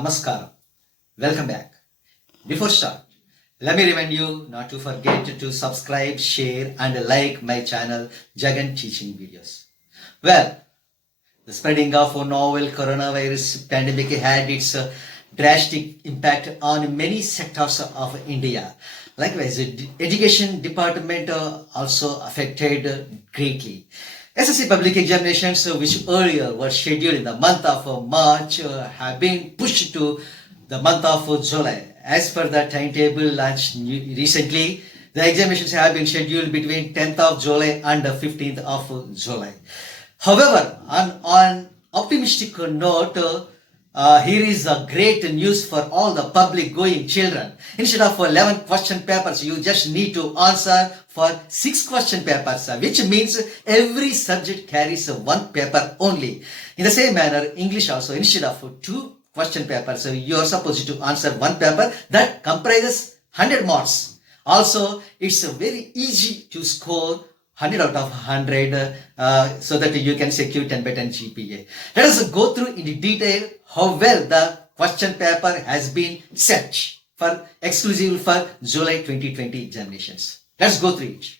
Namaskaram. Welcome back. Before start, let me remind you not to forget to subscribe, share and like my channel Jagan teaching videos. Well, the spreading of a novel coronavirus pandemic had its drastic impact on many sectors of India. Likewise, the education department also affected greatly. SSC public examinations, which earlier were scheduled in the month of March, have been pushed to the month of July. As per the timetable launched recently, the examinations have been scheduled between 10th of July and 15th of July. However, on optimistic note, here is a great news for all the public going children. Instead of 11 question papers, you just need to answer for 6 question papers, which means every subject carries one paper only. In the same manner, English also, instead of 2 question papers, you are supposed to answer one paper that comprises 100 marks. Also, it's very easy to score 100 out of 100 so that you can secure 10 by 10 GPA. Let us go through in detail how well the question paper has been set for exclusively for July 2020 examinations. Let's go through it.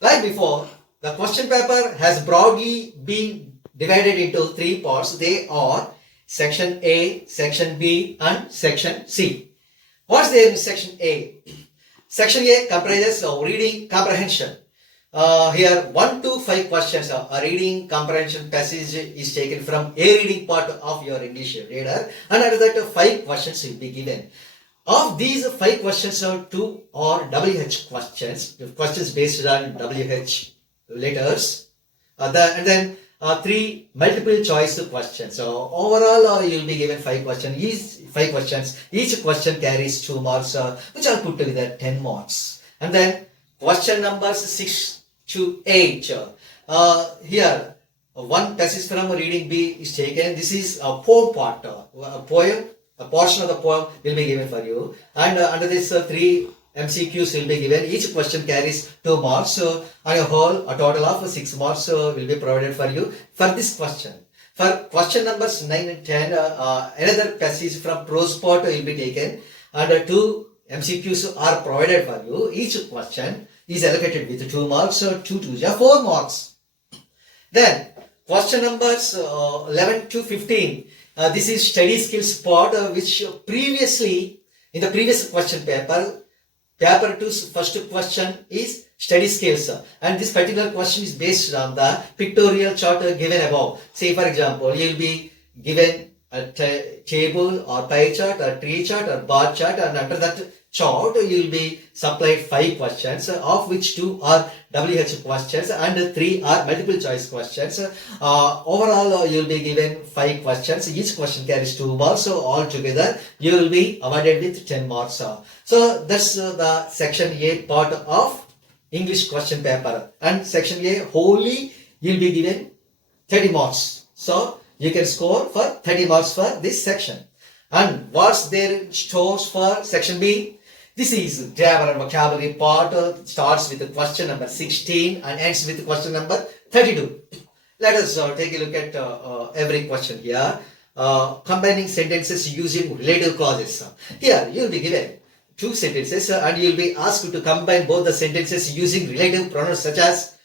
Like before, the question paper has broadly been divided into 3 parts. They are section A, section B and section C. What's there in section A? Section A comprises of reading comprehension. Here 1 to 5 questions. A reading comprehension passage is taken from a reading part of your English reader, and after that 5 questions will be given. Of these 5 questions, 2 are WH questions, questions based on WH letters, and then 3 multiple choice questions. So overall, you will be given 5 questions. Each question carries 2 marks, which are put together 10 marks. And then question numbers 6 to 8. Here, one passage from reading B is taken. This is a poem part. A portion of the poem will be given for you. And under this 3 MCQs will be given. Each question carries 2 marks. So on a whole, a total of 6 marks will be provided for you for this question. For question numbers 9 and 10, another passage from prose part will be taken, and 2 MCQs are provided for you. Each question is allocated with 2 marks, so 2 to 4 marks. Then question numbers 11 to 15. This is study skills part, which previously in the previous question paper 2's first question is study skills, and this particular question is based on the pictorial chart given above. Say for example, you will be given a table or pie chart or tree chart or bar chart, and under that chart you will be supplied 5 questions, of which 2 are WH questions and 3 are multiple choice questions. Overall, you will be given 5 questions. Each question carries 2 marks, so altogether you will be awarded with 10 marks. So that's the section A part of English question paper, and section A wholly you will be given 30 marks. So you can score for 30 marks for this section. And what's there stores for section B? This is grammar and vocabulary part. Starts with the question number 16 and ends with question number 32. Let us take a look at every question here. Combining sentences using relative clauses. Here you will be given 2 sentences and you will be asked to combine both the sentences using relative pronouns such as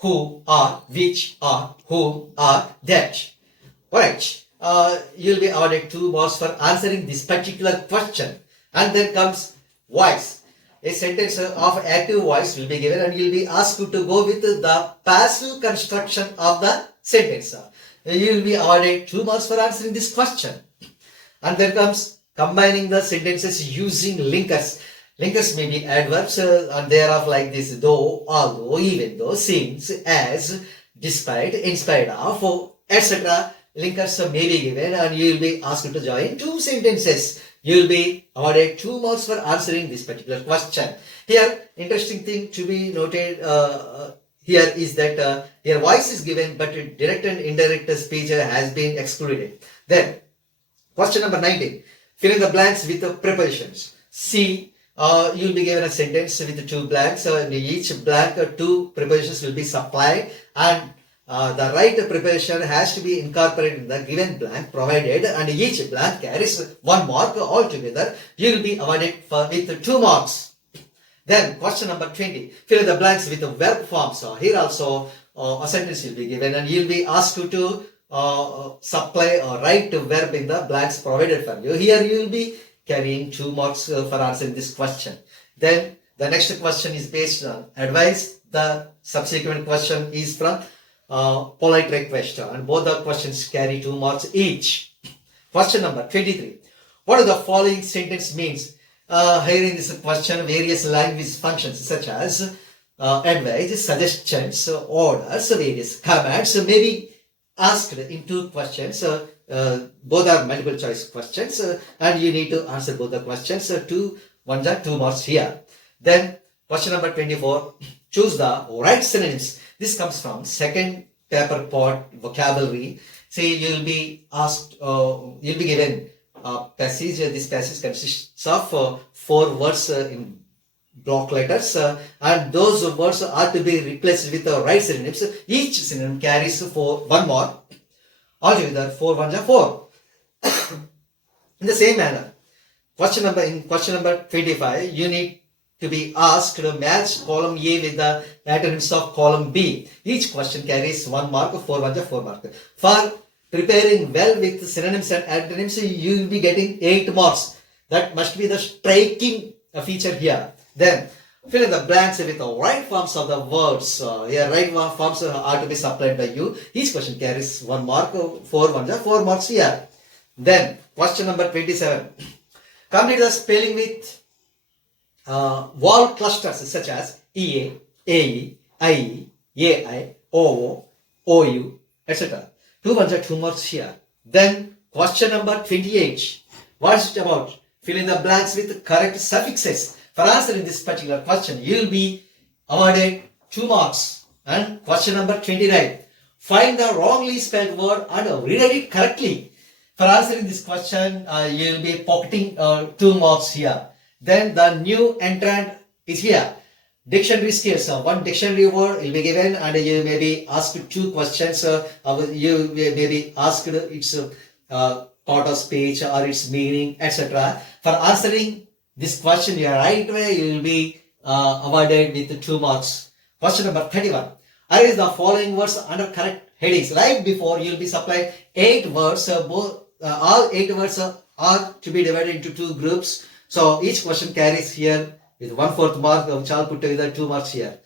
who, are, which, are, whom, are, that. Alright, you will be awarded 2 marks for answering this particular question. And then comes voice. A sentence of active voice will be given and you will be asked to go with the passive construction of the sentence. You will be awarded 2 marks for answering this question. And then comes combining the sentences using linkers. Linkers may be adverbs and they are of like this: though, although, even though, since, as, despite, in spite of, etc. Linkers may be given and you will be asked to join 2 sentences. You will be awarded 2 marks for answering this particular question. Here, interesting thing to be noted here is that here voice is given, but direct and indirect speech has been excluded. Then, question number 19. Fill in the blanks with the prepositions. C, you will be given a sentence with 2 blanks. In each blank, 2 prepositions will be supplied, and the right preparation has to be incorporated in the given blank provided, and each blank carries 1 mark altogether. You will be awarded with 2 marks. Then question number 20. Fill in the blanks with the verb forms. Here also a sentence will be given, and you will be asked to supply or write verb in the blanks provided for you. Here you will be carrying 2 marks for answering this question. Then the next question is based on advice. The subsequent question is from polite request, and both the questions carry 2 marks each. Question number 23. What do the following sentence means? Here in this question, various language functions such as advice, suggestions, orders, various commands may be asked in 2 questions. Both are multiple choice questions, and you need to answer both the questions. 2 marks here. Then question number 24. Choose the right synonyms. This comes from second paper part vocabulary. See, you will be asked, you'll be given a passage. This passage consists of 4 words in block letters, and those words are to be replaced with the right synonyms. Each synonym carries 1 mark. Altogether, 4 ones are 4. In the same manner, question number 25, you need to be asked to match column A with the antonyms of column B. Each question carries 1 mark. 4 ones are 4 marks. For preparing well with synonyms and antonyms, you will be getting 8 marks. That must be the striking feature here. Then fill in the blanks with the right forms of the words. Here, right forms are to be supplied by you. Each question carries 1 mark. 4 ones are 4 marks here. Then question number 27. Complete the spelling with word clusters such as EA, AE, IE, AI, OO, OU, etc. 2 ones are 2 marks here. Then question number 28. What is it about? Fill in the blanks with correct suffixes. For answering this particular question, you will be awarded 2 marks. And question number 29. Find the wrongly spelled word and read it correctly. For answering this question, you will be pocketing 2 marks here. Then the new entrant is here. Dictionary skills. 1 dictionary word will be given, and you may be asked 2 questions. You may be asked its part of speech or its meaning, etc. For answering this question in the right way, you will be awarded with 2 marks. Question number 31. Arrange the following words under correct headings. Like before, you will be supplied 8 words. All 8 words are to be divided into 2 groups. So each question carries here with 1/4 mark, which I'll put together 2 marks here.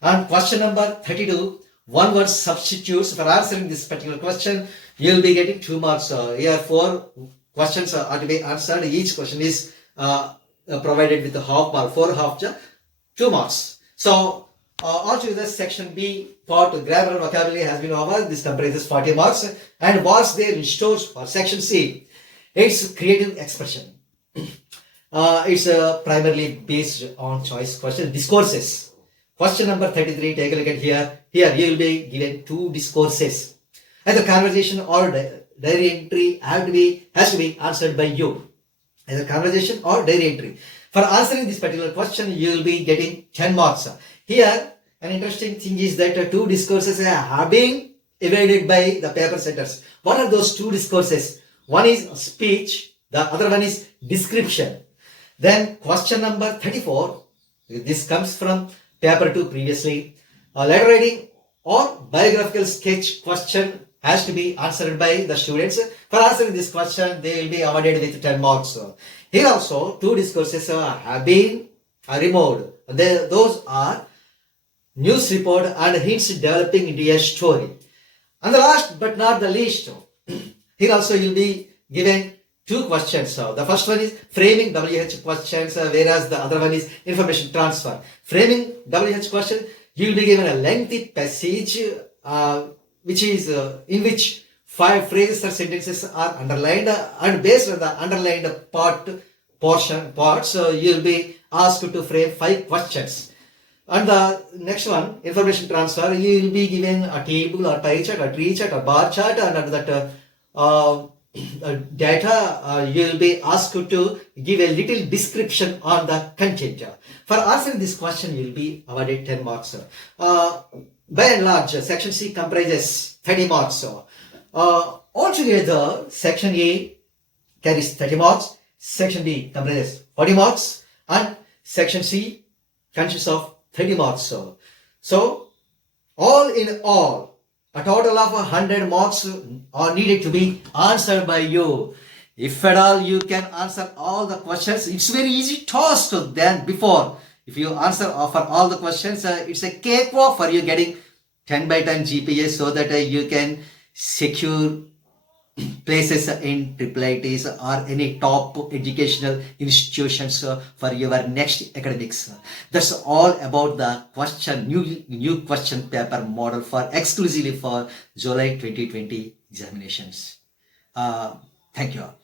And question number 32. 1 word substitutes. For answering this particular question, you will be getting 2 marks. Here 4 questions are to be answered. Each question is provided with a half mark. 4 half, 2 marks. So altogether, section B part grammar and vocabulary has been over. This comprises 40 marks. And what's there in store for section C? It's creative expression. It's primarily based on choice question. Discourses. Question number 33. Take a look at here. Here you will be given 2 discourses. And the conversation or diary entry has to be answered by you. Either conversation or diary entry. For answering this particular question, you will be getting 10 marks. Here, an interesting thing is that 2 discourses have been evaded by the paper setters. What are those 2 discourses? One is speech, the other one is description. Then question number 34. This comes from paper 2 previously. Letter writing or biographical sketch question has to be answered by the students. For answering this question, they will be awarded with 10 marks. Here also, 2 discourses have been removed. Those are news report and hints developing into a story. And the last but not the least, here also you will be given 2 questions. The first one is framing WH questions, whereas the other one is information transfer. Framing WH question, you will be given a lengthy passage which is in which 5 phrases or sentences are underlined, and based on the underlined parts, you will be asked to frame 5 questions. And the next one, information transfer, you will be given a table or pie chart or tree chart or bar chart, and under that data, you will be asked to give a little description on the content. For answering this question, you will be awarded 10 marks. by and large, section C comprises 30 marks. Altogether, section A carries 30 marks, section B comprises 40 marks, and section C consists of 30 marks. So, all in all, a total of 100 marks are needed to be answered by you. If at all you can answer all the questions, it's very easy task than before. If you answer for all the questions, it's a cakewalk for you getting 10 by 10 GPA so that you can secure places in IIITs or any top educational institutions for your next academics. That's all about the new question paper model for exclusively for July 2020 examinations. Thank you all.